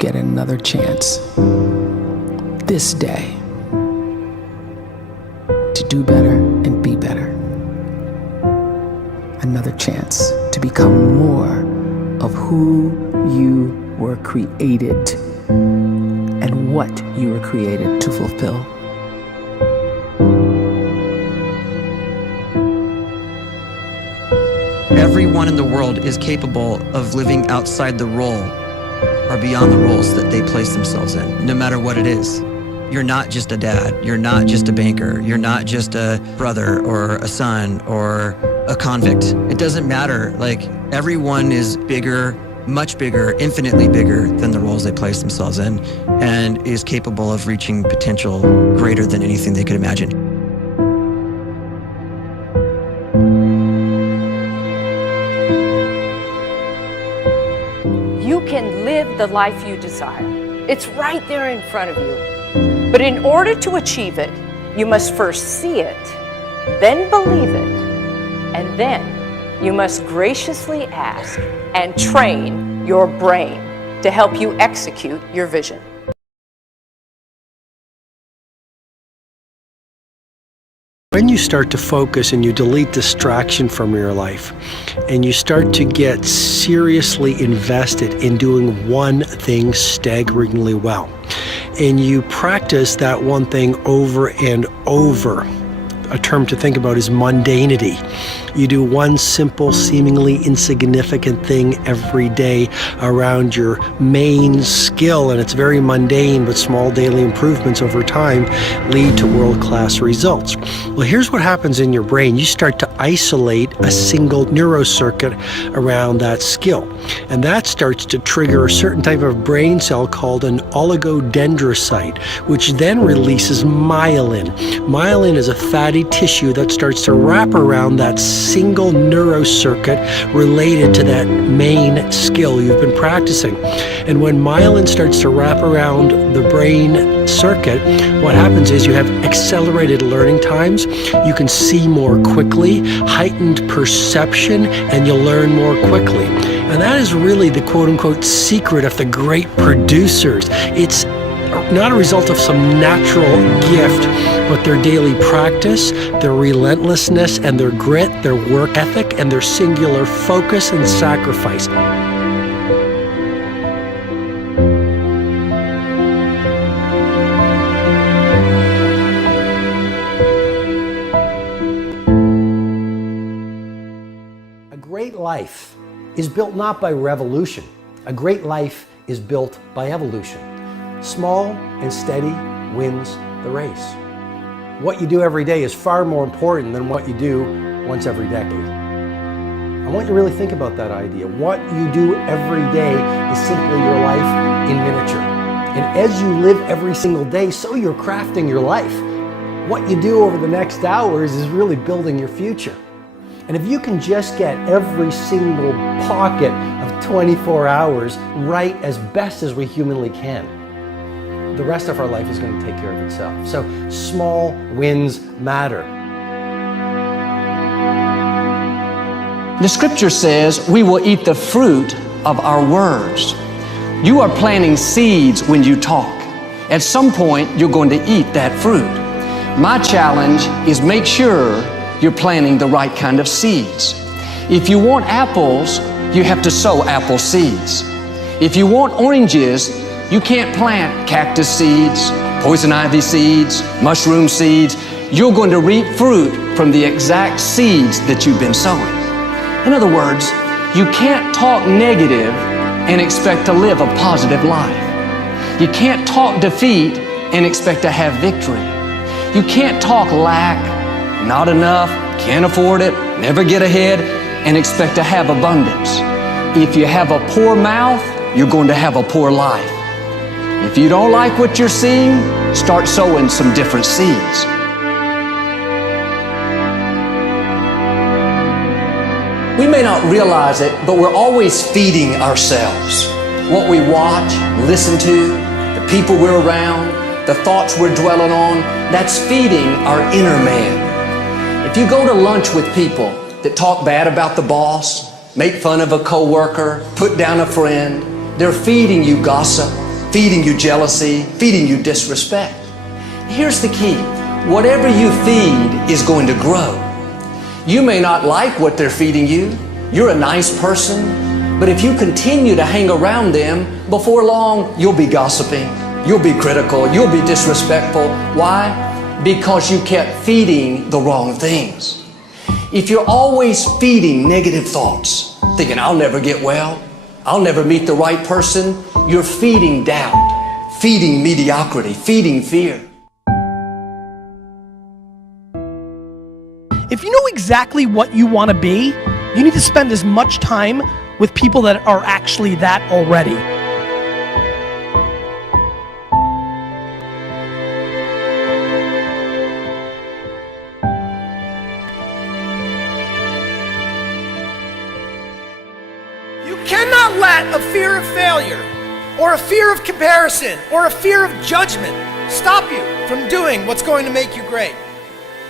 get another chance this day to do better and be better. Another chance to become more of who you were created and what you were created to fulfill. Everyone in the world is capable of living outside the role or beyond the roles that they place themselves in, no matter what it is. You're not just a dad, you're not just a banker, you're not just a brother or a son or a convict. It doesn't matter. Like, everyone is bigger, much bigger, infinitely bigger than the roles they place themselves in, and is capable of reaching potential greater than anything they could imagine. You can live the life you desire. It's right there in front of you. But in order to achieve it, you must first see it, then believe it, and then you must graciously ask and train your brain to help you execute your vision. When you start to focus and you delete distraction from your life, and you start to get seriously invested in doing one thing staggeringly well, and you practice that one thing over and over, a term to think about is mundanity. You do one simple, seemingly insignificant thing every day around your main skill, and it's very mundane, but small daily improvements over time lead to world-class results. Well, here's what happens in your brain. You start to isolate a single neurocircuit around that skill, and that starts to trigger a certain type of brain cell called an oligodendrocyte, which then releases myelin. Myelin is a fatty tissue that starts to wrap around that single neurocircuit related to that main skill you've been practicing. And when myelin starts to wrap around the brain circuit, what happens is you have accelerated learning times, you can see more quickly, heightened perception, and you'll learn more quickly. And that is really the quote-unquote secret of the great producers. It's not a result of some natural gift, but their daily practice, their relentlessness and their grit, their work ethic, and their singular focus and sacrifice. A great life is built not by revolution. A great life is built by evolution. Small and steady wins the race. What you do every day is far more important than what you do once every decade. I want you to really think about that idea. What you do every day is simply your life in miniature. And as you live every single day, so you're crafting your life. What you do over the next hours is really building your future. And if you can just get every single pocket of 24 hours right as best as we humanly can, the rest of our life is going to take care of itself. So small wins matter. The scripture says we will eat the fruit of our words. You are planting seeds when you talk. At some point, you're going to eat that fruit. My challenge is make sure you're planting the right kind of seeds. If you want apples, you have to sow apple seeds. If you want oranges, you can't plant cactus seeds, poison ivy seeds, mushroom seeds. You're going to reap fruit from the exact seeds that you've been sowing. In other words, you can't talk negative and expect to live a positive life. You can't talk defeat and expect to have victory. You can't talk lack, not enough, can't afford it, never get ahead, and expect to have abundance. If you have a poor mouth, you're going to have a poor life. If you don't like what you're seeing, start sowing some different seeds. We may not realize it, but we're always feeding ourselves. What we watch, listen to, the people we're around, the thoughts we're dwelling on, that's feeding our inner man. If you go to lunch with people that talk bad about the boss, make fun of a coworker, put down a friend, they're feeding you gossip, feeding you jealousy, feeding you disrespect. Here's the key. Whatever you feed is going to grow. You may not like what they're feeding you. You're a nice person, but if you continue to hang around them, before long, you'll be gossiping, you'll be critical, you'll be disrespectful. Why? Because you kept feeding the wrong things. If you're always feeding negative thoughts, thinking, I'll never get well, I'll never meet the right person, you're feeding doubt, feeding mediocrity, feeding fear. If you know exactly what you want to be, you need to spend as much time with people that are actually that already. You cannot let a fear of failure, or a fear of comparison, or a fear of judgment stop you from doing what's going to make you great.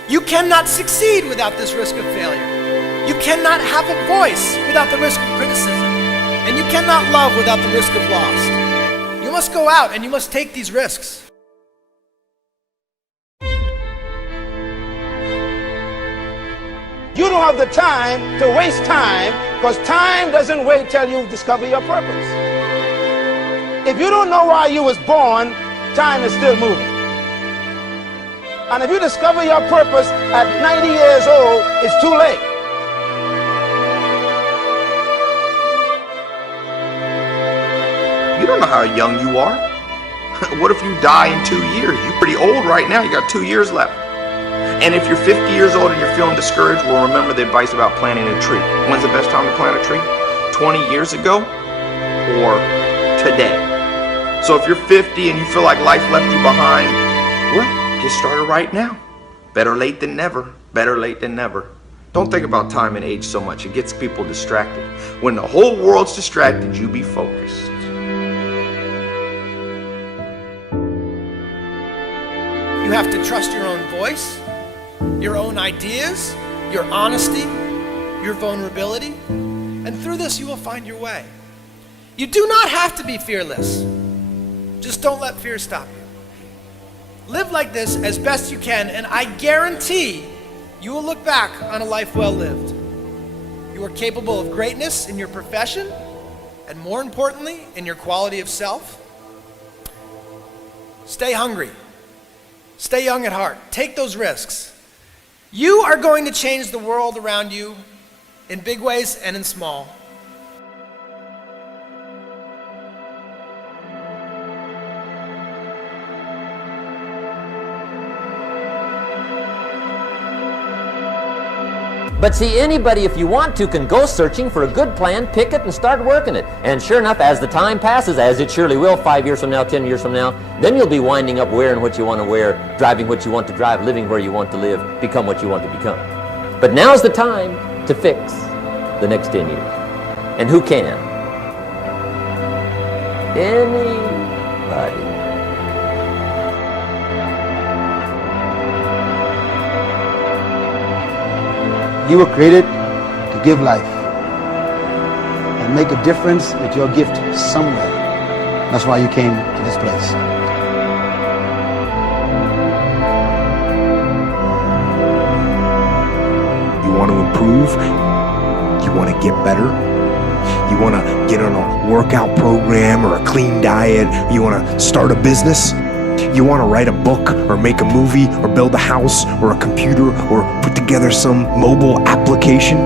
You cannot succeed without this risk of failure. You cannot have a voice without the risk of criticism. And you cannot love without the risk of loss. You must go out and you must take these risks. You don't have the time to waste time, because time doesn't wait till you discover your purpose. If you don't know why you was born, time is still moving. And if you discover your purpose at 90 years old, it's too late. You don't know how young you are. What if you die in 2 years? You're pretty old right now. You got 2 years left. And if you're 50 years old and you're feeling discouraged, well, remember the advice about planting a tree. When's the best time to plant a tree? 20 years ago or today? So if you're 50 and you feel like life left you behind, well, get started right now. Better late than never. Better late than never. Don't think about time and age so much. It gets people distracted. When the whole world's distracted, you be focused. You have to trust your own voice, your own ideas, your honesty, your vulnerability, and through this you will find your way. You do not have to be fearless. Just don't let fear stop you. Live like this as best you can, and I guarantee you will look back on a life well lived. You are capable of greatness in your profession, and more importantly, in your quality of self. Stay hungry. Stay young at heart. Take those risks. You are going to change the world around you in big ways and in small. But see, anybody, if you want to, can go searching for a good plan, pick it, and start working it. And sure enough, as the time passes, as it surely will 5 years from now, 10 years from now, then you'll be winding up wearing what you want to wear, driving what you want to drive, living where you want to live, become what you want to become. But now's the time to fix the next 10 years. And who can? Anybody. You were created to give life and make a difference with your gift somewhere. That's why you came to this place. You want to improve? You want to get better? You want to get on a workout program or a clean diet? You want to start a business? You want to write a book or make a movie or build a house or a computer or put together some mobile application?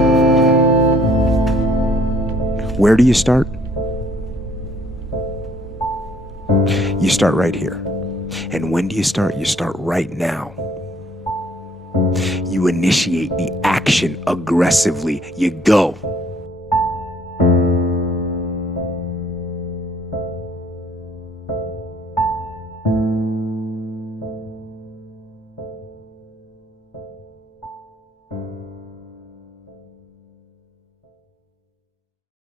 Where do you start? You start right here. And when do you start? You start right now. You initiate the action aggressively. You go.